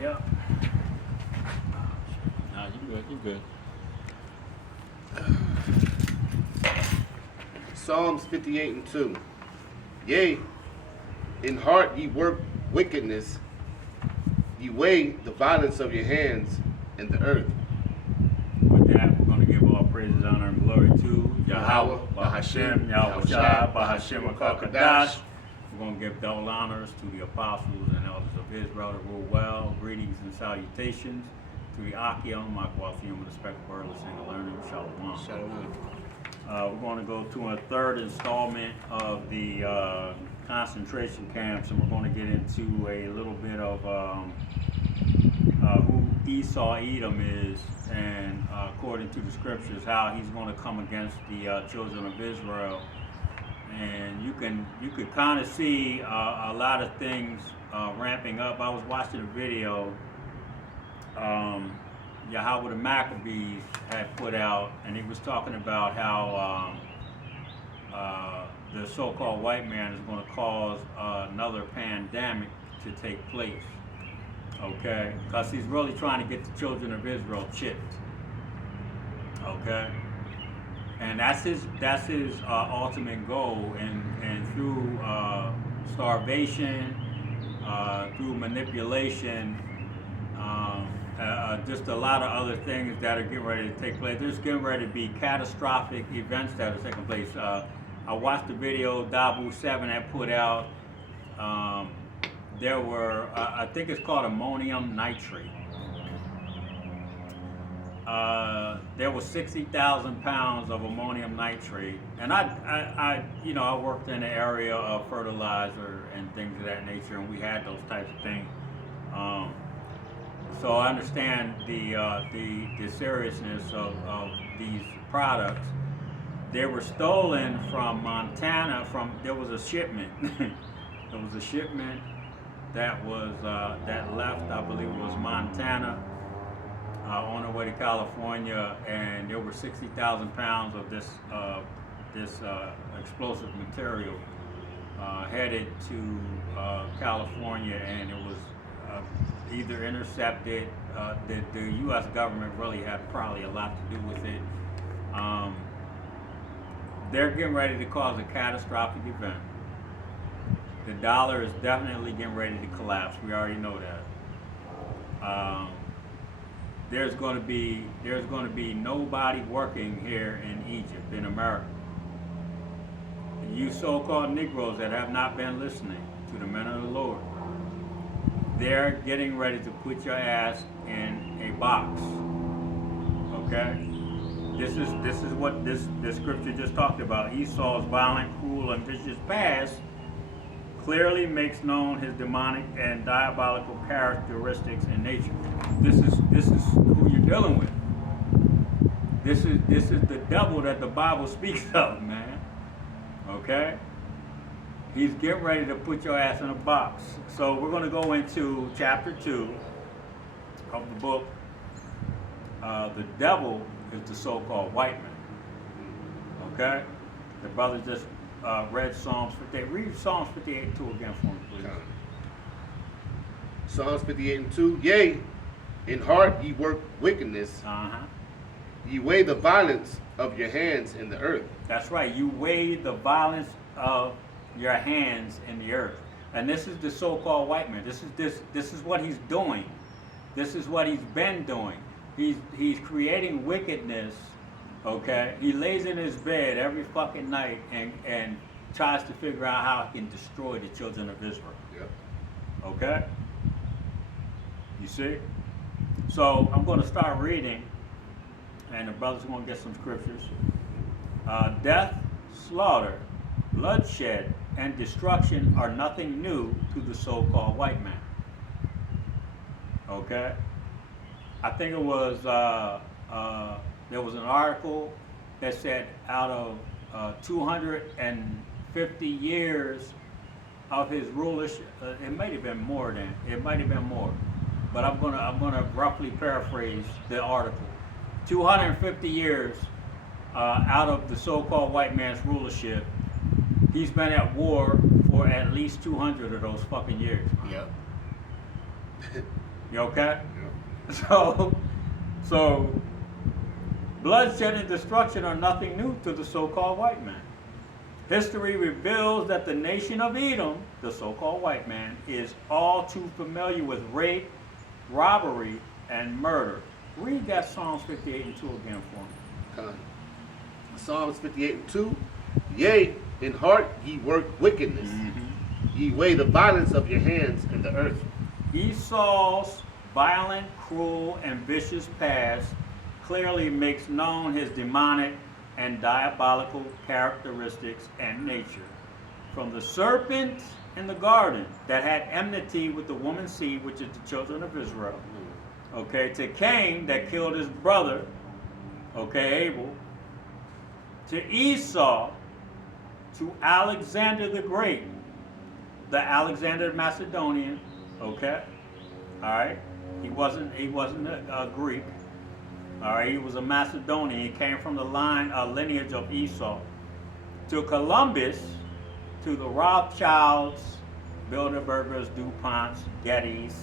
Yep. Nah, you good. Psalms 58 and 2. Yea, in heart ye work wickedness, ye weigh the violence of your hands in the earth. With that, we're going to give all praises, honor, and glory to Yahweh, Bahashem, Yahweh Shai, Bahashem, Akakadash. We're going to give double honors to the apostles and elders of Israel that rule well. Greetings and salutations to the Akim, Makwathim, respectful word, listening and learning. Shalom. Shalom. We're going to go to a third installment of the concentration camps, and we're going to get into a little bit of who Esau Edom is, and according to the scriptures, how he's going to come against the children of Israel. And you could kind of see a lot of things ramping up. I was watching a video Yahweh the Maccabees had put out, and he was talking about how the so-called white man is going to cause another pandemic to take place. Okay, because he's really trying to get the children of Israel chipped. Okay, and that's his ultimate goal, and through starvation, through manipulation, just a lot of other things that are getting ready to take place. There's getting ready to be catastrophic events that are taking place. I watched the video Dabu 7 had put out. There were, I think it's called ammonium nitrate. There was 60,000 pounds of ammonium nitrate, and I worked in the area of fertilizer and things of that nature, and we had those types of things. So I understand the seriousness of these products. They were stolen from Montana. There was a shipment. There was a shipment that was that left. I believe it was Montana on the way to California, and there were 60,000 pounds of this explosive material headed to California, and it was either intercepted. The U.S. government really had probably a lot to do with it. They're getting ready to cause a catastrophic event. The dollar is definitely getting ready to collapse. We already know that. There's going to be nobody working here in Egypt, in America. You so-called Negroes that have not been listening to the men of the Lord, they're getting ready to put your ass in a box. Okay? This is what this scripture just talked about. Esau's violent, cruel, and vicious past clearly makes known his demonic and diabolical characteristics and nature. This is who you're dealing with. This is the devil that the Bible speaks of, man. Okay? He's getting ready to put your ass in a box. So we're going to go into chapter 2 of the book. The devil is the so-called white man. Okay? The brother just read Psalms 58. Read Psalms 58 and 2 again for me, please. Psalms 58 and 2. Yea, in heart ye work wickedness. Ye weigh the violence of your hands in the earth. That's right. You weigh the violence of your hands in the earth. And this is the so-called white man. This is what he's doing. This is what he's been doing. He's creating wickedness. Okay? He lays in his bed every fucking night and tries to figure out how he can destroy the children of Israel. Yep. Okay? You see? So I'm going to start reading, and the brother's going to get some scriptures. Death, slaughter, bloodshed, and destruction are nothing new to the so-called white man. Okay? I think it was, there was an article that said out of 250 years of his rulership, it might have been more, but I'm gonna roughly paraphrase the article. 250 years out of the so-called white man's rulership, he's been at war for at least 200 of those fucking years. Yep. You okay? Yep. So bloodshed and destruction are nothing new to the so-called white man. History reveals that the nation of Edom, the so-called white man, is all too familiar with rape, robbery, and murder. Read that Psalms 58 and 2 again for me. Psalms 58 and 2. Yea, in heart ye work wickedness. Ye weigh the violence of your hands in the earth. Esau's violent, cruel, and vicious past clearly makes known his demonic and diabolical characteristics and nature. From the serpent in the garden that had enmity with the woman's seed, which is the children of Israel, okay, to Cain that killed his brother, okay, Abel, to Esau, to Alexander the Great, the Alexander Macedonian, okay, all right, he wasn't a Greek, all right, he was a Macedonian. He came from the lineage of Esau. To Columbus, to the Rothschilds, Bilderbergers, DuPonts, Gettys,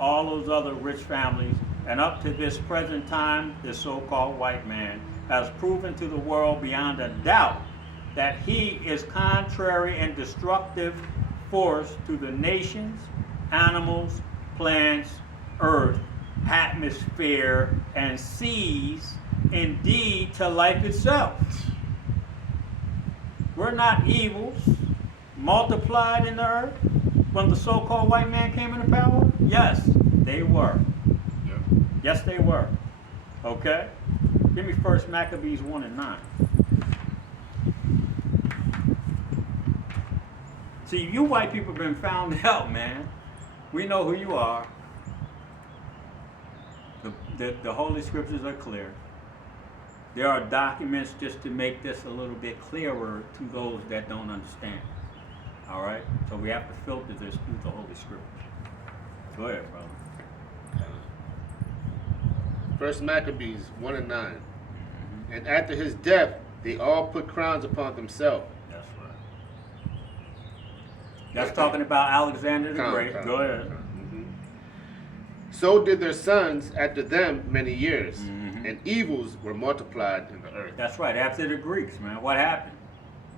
all those other rich families, and up to this present time, the so-called white man has proven to the world beyond a doubt that he is contrary and destructive force to the nations, animals, plants, earth, atmosphere, and seas, indeed to life itself. We're not evils multiplied in the earth when the so-called white man came into power? Yes, they were. Yep. Yes, they were. Okay? Give me 1 Maccabees 1 and 9. See, you white people have been found out, man. We know who you are. The Holy Scriptures are clear. There are documents just to make this a little bit clearer to those that don't understand. All right? So we have to filter this through the Holy Scriptures. Go ahead, brother. 1 Maccabees 1 and 9. And after his death, they all put crowns upon themselves. That's right. That's talking about Alexander the Great. Go ahead. So did their sons after them many years, and evils were multiplied in the earth. That's right. After the Greeks, man, what happened?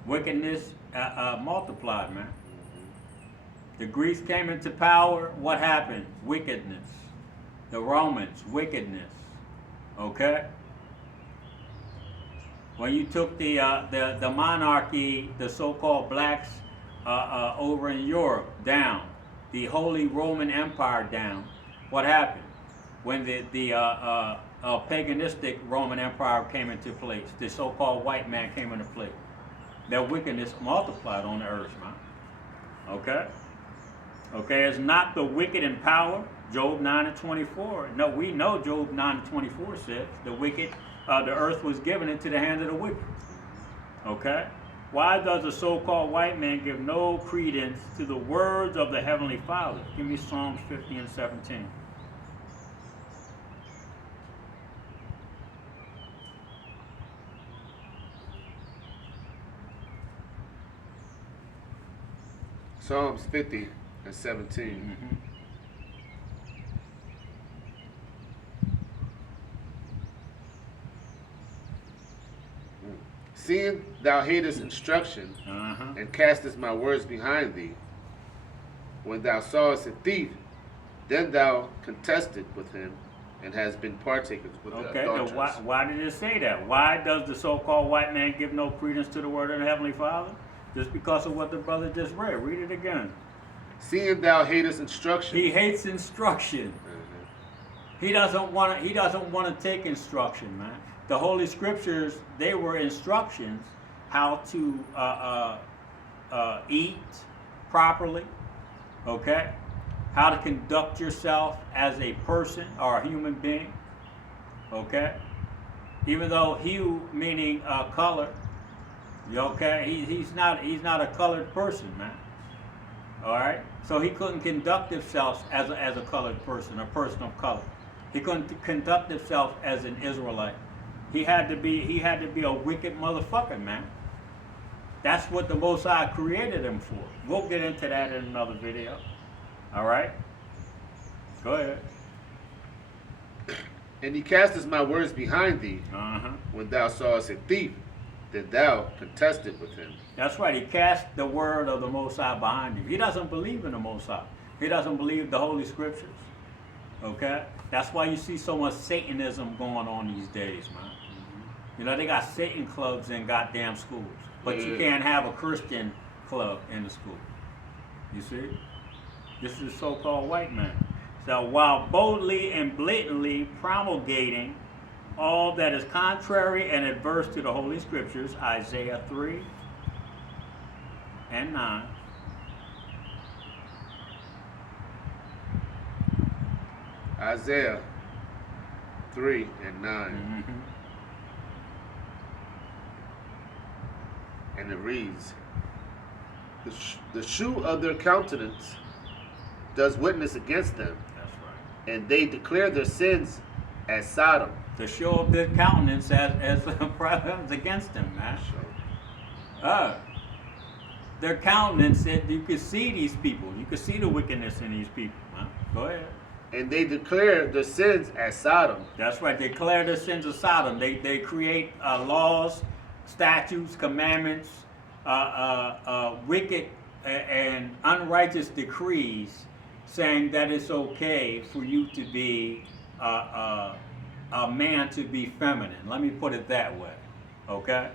Wickedness multiplied, man. The Greeks came into power. What happened? Wickedness. The Romans, wickedness. Okay. When you took the monarchy, the so-called blacks over in Europe down, the Holy Roman Empire down. What happened when the paganistic Roman Empire came into place? The so-called white man came into place. Their wickedness multiplied on the earth, man. Okay? Okay, it's not the wicked in power. Job 9 and 24. No, we know Job 9 and 24 says the wicked, the earth was given into the hand of the wicked. Okay? Why does the so-called white man give no credence to the words of the Heavenly Father? Give me Psalms 50 and 17. Psalms 50 and 17. Seeing thou hatest instruction, and castest my words behind thee, when thou sawest a thief, then thou contested with him, and has been partakers with the adulterers. Okay, why did it say that? Why does the so-called white man give no credence to the word of the Heavenly Father? Just because of what the brother just read. Read it again. Seeing thou hatest instruction. He hates instruction. He doesn't want to take instruction, man. The Holy Scriptures, they were instructions how to eat properly, okay? How to conduct yourself as a person or a human being, okay? Even though hue meaning color, okay? He's not a colored person, man. All right. So he couldn't conduct himself as a colored person, a person of color. He couldn't conduct himself as an Israelite. He had to be a wicked motherfucker, man. That's what the Most High created him for. We'll get into that in another video. All right. Go ahead. And he casteth my words behind thee. Uh-huh. When thou sawest a thief, then thou contested with him. That's right. He cast the word of the Most High behind him. He doesn't believe in the Most High. He doesn't believe the Holy Scriptures. Okay? That's why you see so much Satanism going on these days, man. You know, they got Satan clubs in goddamn schools. But you can't have a Christian club in the school. You see? This is the so-called white man. So while boldly and blatantly promulgating all that is contrary and adverse to the Holy Scriptures, Isaiah 3 and 9. Isaiah 3 and 9. Mm-hmm. And it reads, the shew of their countenance does witness against them, That's right. and they declare their sins as Sodom. To show up their countenance as against them, man. Their countenance, you can see these people. You can see the wickedness in these people, man. Go ahead. And they declare their sins as Sodom. That's right. They declare their sins of Sodom. They create laws, statutes, commandments, wicked and unrighteous decrees saying that it's okay for you to be a man to be feminine. Let me put it that way. Okay?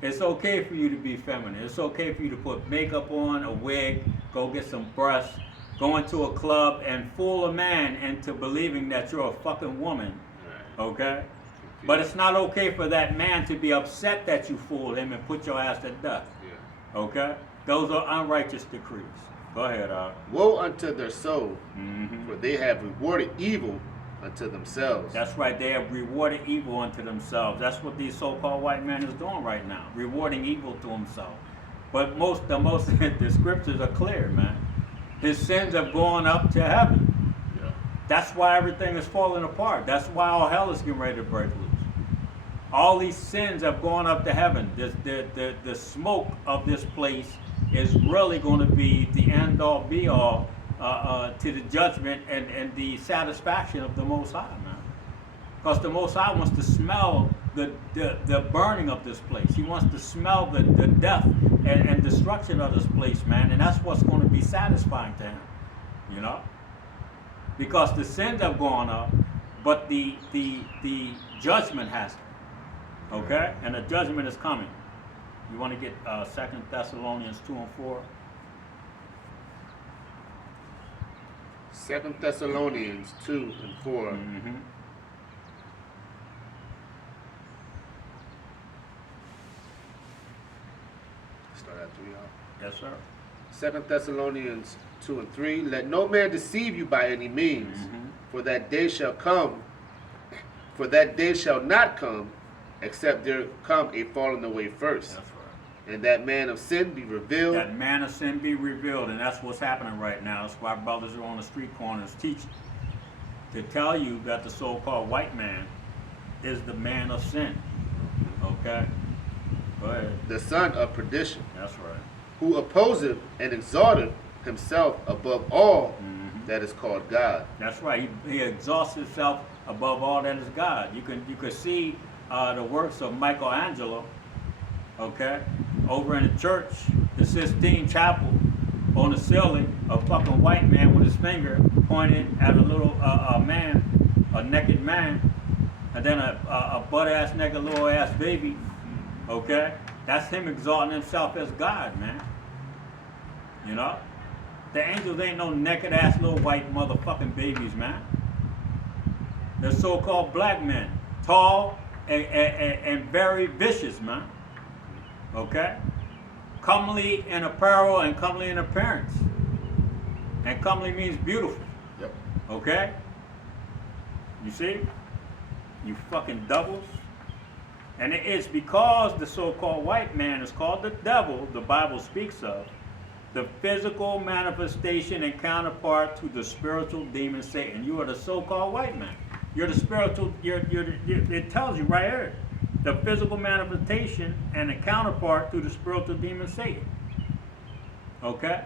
It's okay for you to be feminine. It's okay for you to put makeup on, a wig, go get some breasts, go into a club and fool a man into believing that you're a fucking woman. Okay? But it's not okay for that man to be upset that you fooled him and put your ass to death. Yeah. Okay? Those are unrighteous decrees. Go ahead, Woe unto their soul, Mm-hmm. for they have rewarded evil unto themselves. That's right. They have rewarded evil unto themselves. That's what these so-called white men is doing right now, rewarding evil to himself. But the scriptures are clear, man. His sins have gone up to heaven. Yeah. That's why everything is falling apart. That's why all hell is getting ready to break loose. All these sins have gone up to heaven. The smoke of this place is really going to be the end all be all to the judgment and the satisfaction of the Most High, man. Because the Most High wants to smell the burning of this place. He wants to smell the death and destruction of this place, man. And that's what's going to be satisfying to him, you know? Because the sins have gone up, but the judgment hasn't. Okay? And the judgment is coming. You want to get 2 Thessalonians 2 and 4? 2 Thessalonians 2 and 4. Mm-hmm. Start at 3 off. Yes, sir. 2 Thessalonians 2 and 3. Let no man deceive you by any means, Mm-hmm. for that day shall come, for that day shall not come, except there come a falling away first, That's right. and that man of sin be revealed. That man of sin be revealed, and that's what's happening right now. That's why brothers are on the street corners teaching. To tell you that the so-called white man is the man of sin. Okay? Go ahead. The son of perdition, That's right. who opposeth and exalteth himself above all Mm-hmm. that is called God. That's right. He exalts himself above all that is God. You can see the works of Michelangelo, okay, over in the church, the Sistine Chapel, on the ceiling, a fucking white man with his finger pointed at a little man, a naked man, and then a butt-ass naked little-ass baby, okay? That's him exalting himself as God, man. You know? The angels ain't no naked-ass little white motherfucking babies, man. They're so-called black men, tall and very vicious, man. Okay? Comely in apparel and comely in appearance. And comely means beautiful. Yep. Okay? You see? You fucking devils. And it is because the so-called white man is called the devil, the Bible speaks of, the physical manifestation and counterpart to the spiritual demon Satan. You are the so-called white man. You're the spiritual, it tells you right here, the physical manifestation and the counterpart to the spiritual demon Satan. Okay?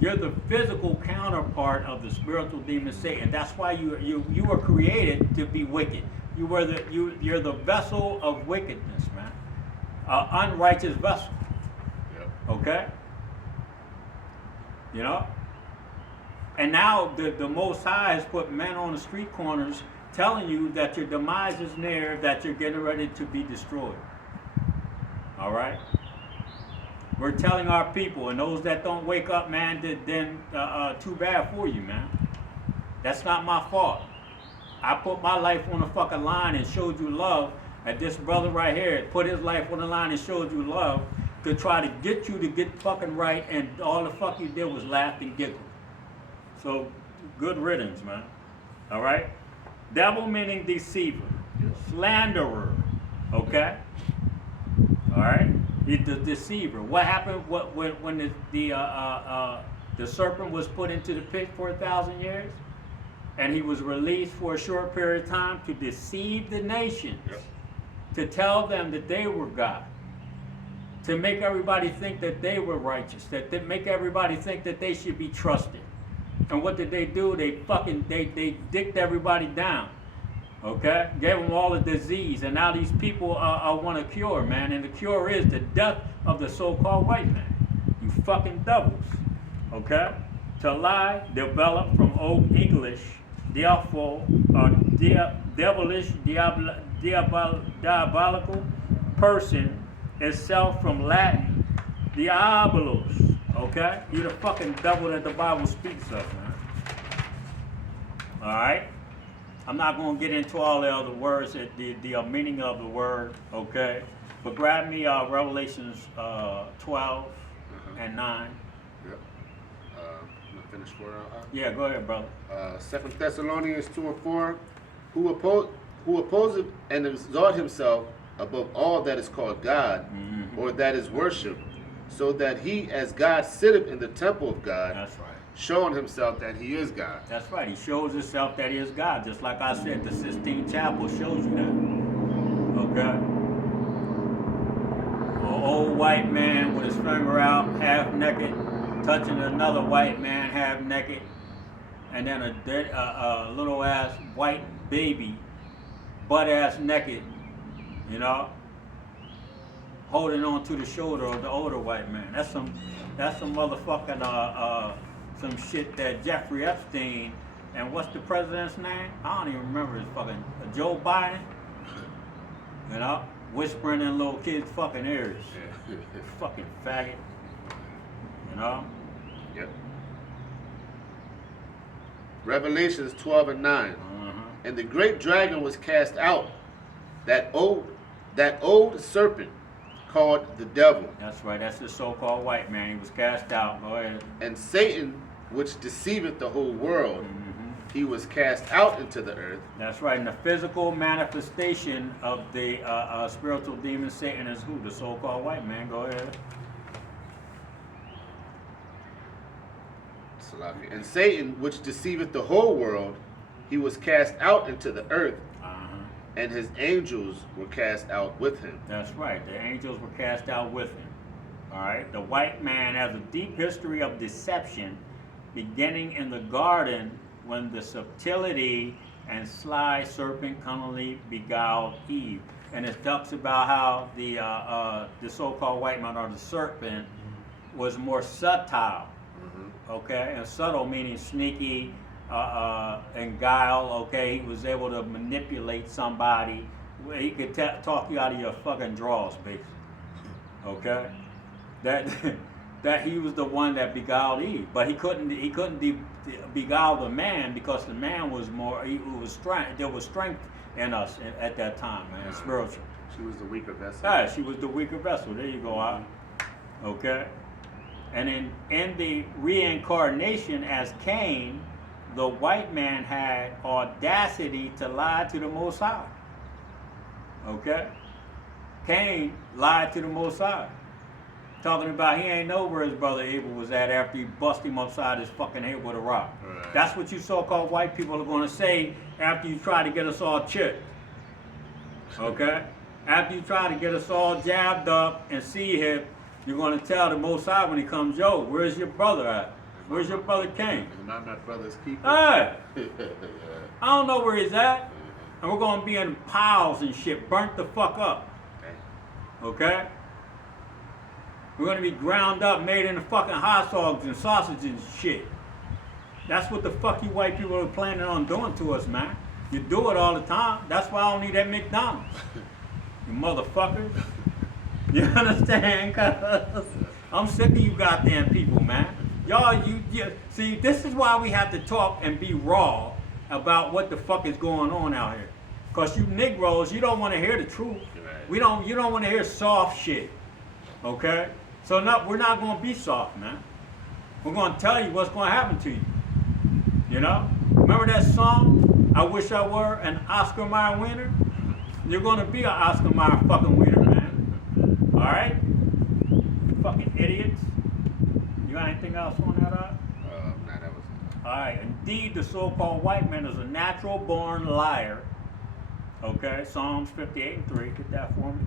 You're the physical counterpart of the spiritual demon Satan. That's why you were created to be wicked. You're the vessel of wickedness, man. Unrighteous vessel. Yep. Okay? You know? And now the Most High has put men on the street corners telling you that your demise is near, that you're getting ready to be destroyed. All right? We're telling our people, and those that don't wake up, man, then too bad for you, man. That's not my fault. I put my life on the fucking line and showed you love. And this brother right here put his life on the line and showed you love to try to get you to get fucking right, and all the fuck you did was laugh and giggle. So, good riddance, man. All right? Devil meaning deceiver, slanderer, okay? All right? He's the deceiver. What happened when the serpent was put into the pit for 1,000 years? And he was released for a short period of time to deceive the nations, to tell them that they were God, to make everybody think that they were righteous, that make everybody think that they should be trusted. And what did they do? They dicked everybody down. Okay? Gave them all the disease, and now these people want a cure, man. And the cure is the death of the so-called white man. You fucking devils. Okay? To lie developed from Old English, diabolical, devilish, diabolical person itself from Latin, diabolos. Okay? You're the fucking devil that the Bible speaks of, man. All right? I'm not going to get into all the other words, the meaning of the word, okay? But grab me Revelations 12 and 9. Yep. I'm going to finish where Yeah, go ahead, brother. 2 Thessalonians 2 and 4. Who opposes and exalt himself above all that is called God, or that is worshipped, so that he as God sitteth in the temple of God. That's right. Showing himself that he is God. That's right. He shows himself that he is God. Just like I said, the Sistine Chapel shows you that. Okay? An old white man with his finger out, half naked, touching another white man half naked, and then a little ass white baby, butt ass naked, you know, holding on to the shoulder of the older white man. That's some motherfucking some shit that Jeffrey Epstein, and what's the president's name? I don't even remember his fucking, Joe Biden, you know, whispering in little kids' fucking ears. Fucking faggot, you know? Yep. Revelations 12 and 9. And the great dragon was cast out, that old serpent, called the devil. That's right, that's the so-called white man. He was cast out. Go ahead. And Satan, which deceiveth the whole world, he was cast out into the earth. That's right, and the physical manifestation of the spiritual demon Satan is who? The so-called white man. Go ahead. And Satan, which deceiveth the whole world, he was cast out into the earth, and his angels were cast out with him. That's right. The angels were cast out with him. All right. The white man has a deep history of deception, beginning in the garden when the subtlety and sly serpent cunningly beguiled Eve. And it talks about how the so-called white man, or the serpent, was more subtle. Okay, and subtle meaning sneaky, and guile. Okay, he was able to manipulate somebody. He could talk you out of your fucking drawers, basically. Okay, that he was the one that beguiled Eve, but he couldn't beguile the man, because the man was more. There was strength in us at that time, man, spiritual. She was the weaker vessel. Yeah, she was the weaker vessel. There you go, Al. Okay. And in the reincarnation as Cain, the white man had audacity to lie to the Most High. Okay? Cain lied to the Most High. Talking about he ain't know where his brother Abel was at after he bust him upside his fucking head with a rock. Right. That's what you so-called white people are going to say after you try to get us all chipped. Okay? After you try to get us all jabbed up and see him, you're going to tell the Most High when he comes, yo, where's your brother at? Where's your brother King? Am I my brother's keeper? Hey! Yeah. I don't know where he's at. And we're gonna be in piles and shit, burnt the fuck up. Okay? We're gonna be ground up, made into fucking hot dogs and sausages and shit. That's what the fuck you white people are planning on doing to us, man. You do it all the time. That's why I don't need that McDonald's. You motherfuckers. You understand? 'Cause I'm sick of you goddamn people, man. Y'all, you see, this is why we have to talk and be raw about what the fuck is going on out here. Cause you Negroes, you don't want to hear the truth. Right. You don't want to hear soft shit. Okay? So we're not gonna be soft, man. We're gonna tell you what's gonna happen to you. You know? Remember that song, I Wish I Were an Oscar Mayer winner? You're gonna be an Oscar Mayer fucking winner, man. Alright? Fucking idiots. You got anything else on that? Nah, that was it. Alright, indeed the so-called white man is a natural born liar. Okay, Psalms 58:3, get that for me.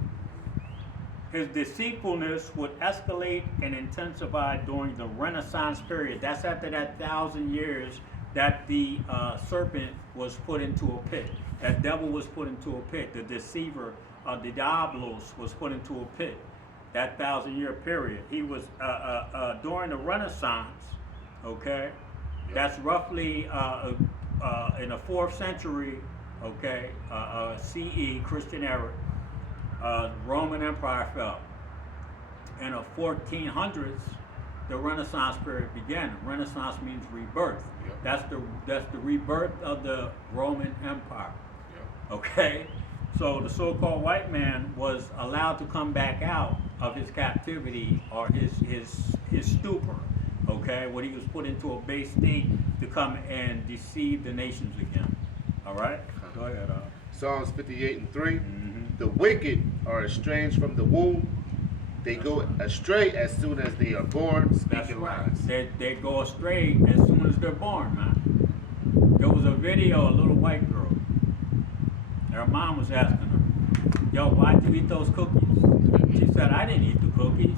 His deceitfulness would escalate and intensify during the Renaissance period. That's after that 1,000 years that the serpent was put into a pit. That devil was put into a pit. The deceiver, the Diablos, was put into a pit. That 1,000-year period. He was during the Renaissance. Okay, that's roughly in the 4th century. Okay, CE, Christian era. Roman Empire fell. In the 1400s, the Renaissance period began. Renaissance means rebirth. Yep. That's the rebirth of the Roman Empire. Yep. Okay, so the so-called white man was allowed to come back out of his captivity or his stupor. Okay, when he was put into a base state to come and deceive the nations again. All right, go ahead. Psalms 58:3. Mm-hmm. The wicked are estranged from the womb. They go astray as soon as they are born, That's speaking right. lies. They go astray as soon as they're born, man. There was a video, a little white girl. Her mom was asking her, yo, why'd you eat those cookies? She said, I didn't eat the cookies.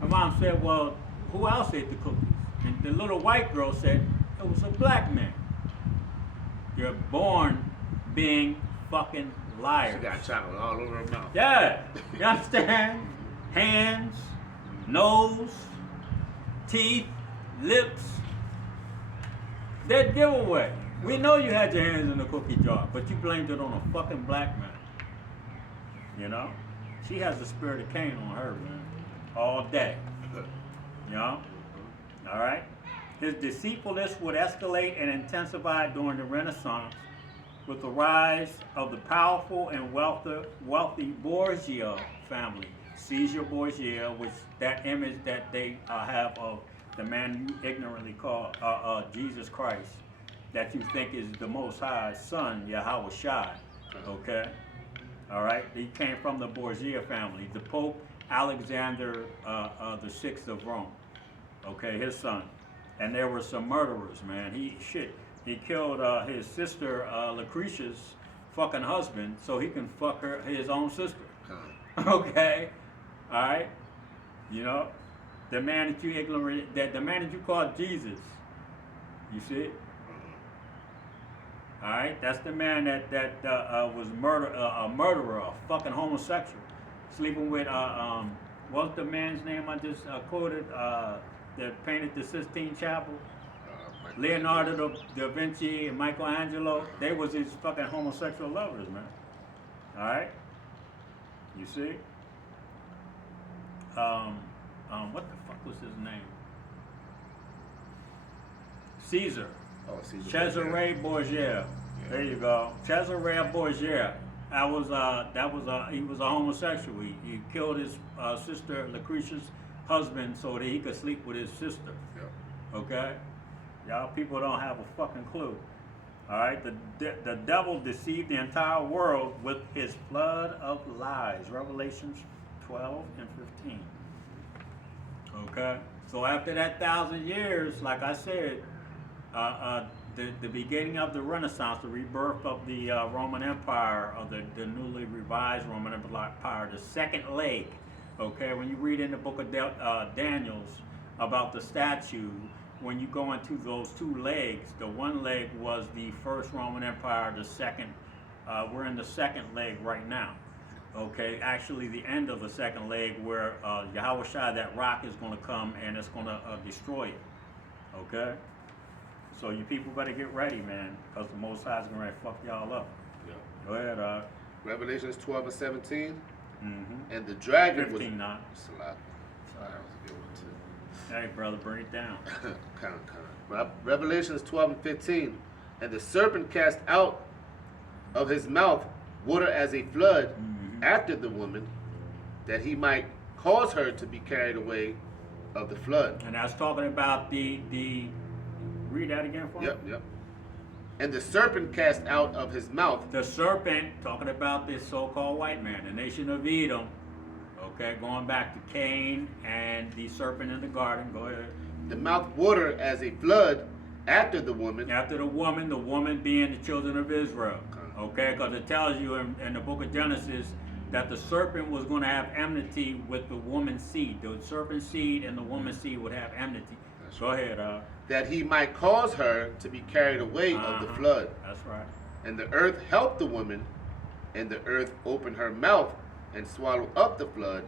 Her mom said, well, who else ate the cookies? And the little white girl said, it was a black man. You're born being fucking liars. She got chocolate all over her mouth. Yeah, you understand? Hands, nose, teeth, lips. Dead giveaway. We know you had your hands in the cookie jar, but you blamed it on a fucking black man. You know? She has the spirit of Cain on her, man. All day. You know? Alright? His deceitfulness would escalate and intensify during the Renaissance with the rise of the powerful and wealthy Borgia family. Caesar Borgia, which that image that they have of the man you ignorantly call Jesus Christ, that you think is the Most High's son, Yahweh Shai. Okay? All right? He came from the Borgia family. The Pope Alexander the Sixth of Rome. Okay, his son. And there were some murderers, man. He killed his sister Lucretia's fucking husband so he can fuck his own sister. Okay? All right? You know? The man that you ignorant, the man that you call Jesus. You see it? All right? That's the man that was a murderer, a fucking homosexual. Sleeping with, what's the man's name I just quoted? That painted the Sistine Chapel? Leonardo da Vinci and Michelangelo, they was his fucking homosexual lovers, man. All right? You see? What the fuck was his name? Caesar. Oh, Caesar. Cesare Borgia. There you go. Cesare Borgia. He was a homosexual. He killed his sister Lucretia's husband so that he could sleep with his sister. Yeah. Okay? Y'all people don't have a fucking clue. All right? The devil deceived the entire world with his flood of lies. Revelations 12 and 15. Okay? So after that 1,000 years, like I said, the beginning of the Renaissance, the rebirth of the Roman Empire, of the newly revised Roman Empire, the second leg. Okay? When you read in the book of Daniel's, about the statue, when you go into those two legs, the one leg was the first Roman Empire, the second, we're in the second leg right now. Okay, actually the end of the second leg where Yahweh Shai, that rock is going to come and it's going to destroy it. Okay? So you people better get ready, man, because the Most High is going to fuck y'all up. Yeah. Go ahead, Revelations 12 and 17. Mm-hmm. And the dragon 15 was. not. Salat. That was a good one too. Hey, brother, bring it down. Revelations 12 and 15. And the serpent cast out of his mouth water as a flood after the woman, that he might cause her to be carried away of the flood. And that's talking about the read that again for me? Yep. And the serpent cast out of his mouth. The serpent, talking about this so-called white man, the nation of Edom. Okay, going back to Cain and the serpent in the garden. Go ahead. The mouth water as a flood after the woman. After the woman being the children of Israel. Okay, because it tells you in the book of Genesis that the serpent was going to have enmity with the woman's seed. The serpent's seed and the woman's seed would have enmity. Go ahead. That he might cause her to be carried away of the flood. That's right. And the earth helped the woman, and the earth opened her mouth and swallowed up the flood,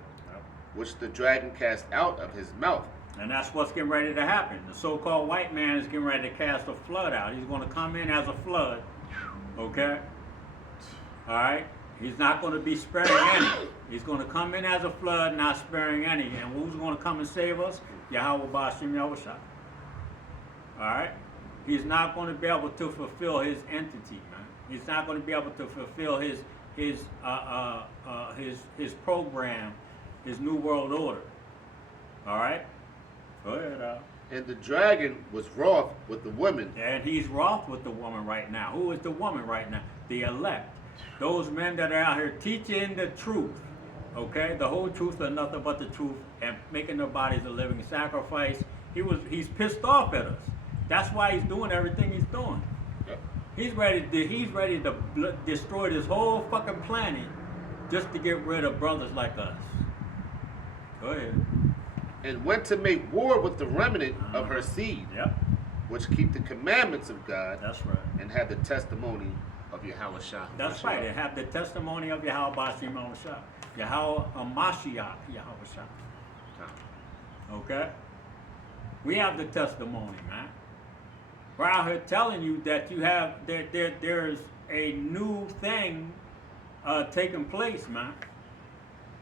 which the dragon cast out of his mouth. And that's what's getting ready to happen. The so-called white man is getting ready to cast a flood out. He's going to come in as a flood. Okay? All right? He's not going to be sparing any. He's going to come in as a flood, not sparing any. And who's going to come and save us? Yahweh Bashim Yahushua. All right? He's not going to be able to fulfill his entity, man. He's not going to be able to fulfill his program, his new world order. All right? Go ahead. And the dragon was wroth with the woman. And he's wroth with the woman right now. Who is the woman right now? The elect. Those men that are out here teaching the truth. Okay? The whole truth and nothing but the truth, and making their bodies a living sacrifice. He's pissed off at us. That's why he's doing everything he's doing. Yep. He's ready to destroy this whole fucking planet just to get rid of brothers like us. Go ahead. And went to make war with the remnant of her seed, Yep. which keep the commandments of God. That's right. And have the testimony of Yahweh Shah. That's right. They have the testimony of Yahweh Bashim Yahushua. Yahweh Mashiach Yahushua. Okay? We have the testimony, man. We're out here telling you that you have there's a new thing taking place, man.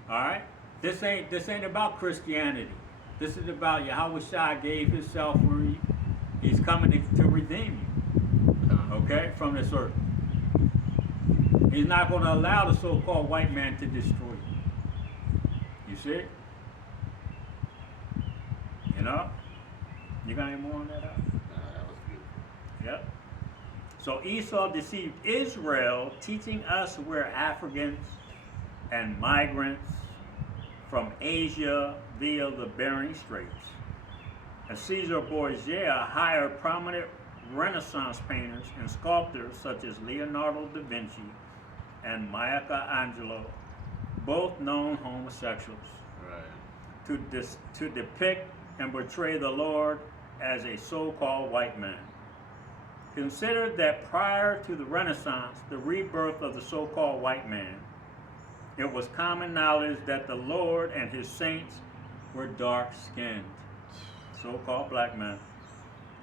All right? This ain't about Christianity. This is about Yahweh Shai gave himself for you. He's coming to redeem you. Okay? From this earth. He's not going to allow the so-called white man to destroy you. You see? You know? You got any more on that? That was beautiful. Yep. So Esau deceived Israel, teaching us we're Africans and migrants from Asia via the Bering Straits. And Caesar Borgia hired prominent Renaissance painters and sculptors such as Leonardo da Vinci and Michelangelo, both known homosexuals, Right. to depict and portray the Lord as a so-called white man. Consider that prior to the Renaissance, the rebirth of the so-called white man, it was common knowledge that the Lord and his saints were dark-skinned, so-called black men.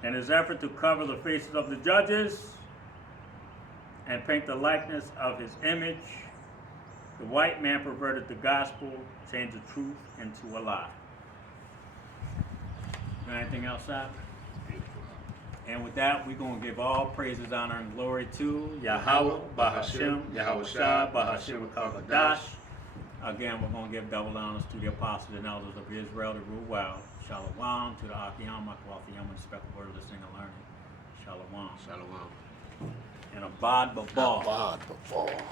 In his effort to cover the faces of the judges and paint the likeness of his image, the white man perverted the gospel, changed the truth into a lie. Anything else, Sab? And with that, we're going to give all praises, honor, and glory to Yahweh, Bahashim, Yahweh Shai, Bahashim, Kakadash. Again, we're going to give double honors to the apostles and elders of Israel, the rule well. Shalom to the Akiyam, Makwafiyam, and speckled word listening and learning. Shalom. Shalom. And Abad Babal. Abad Babal.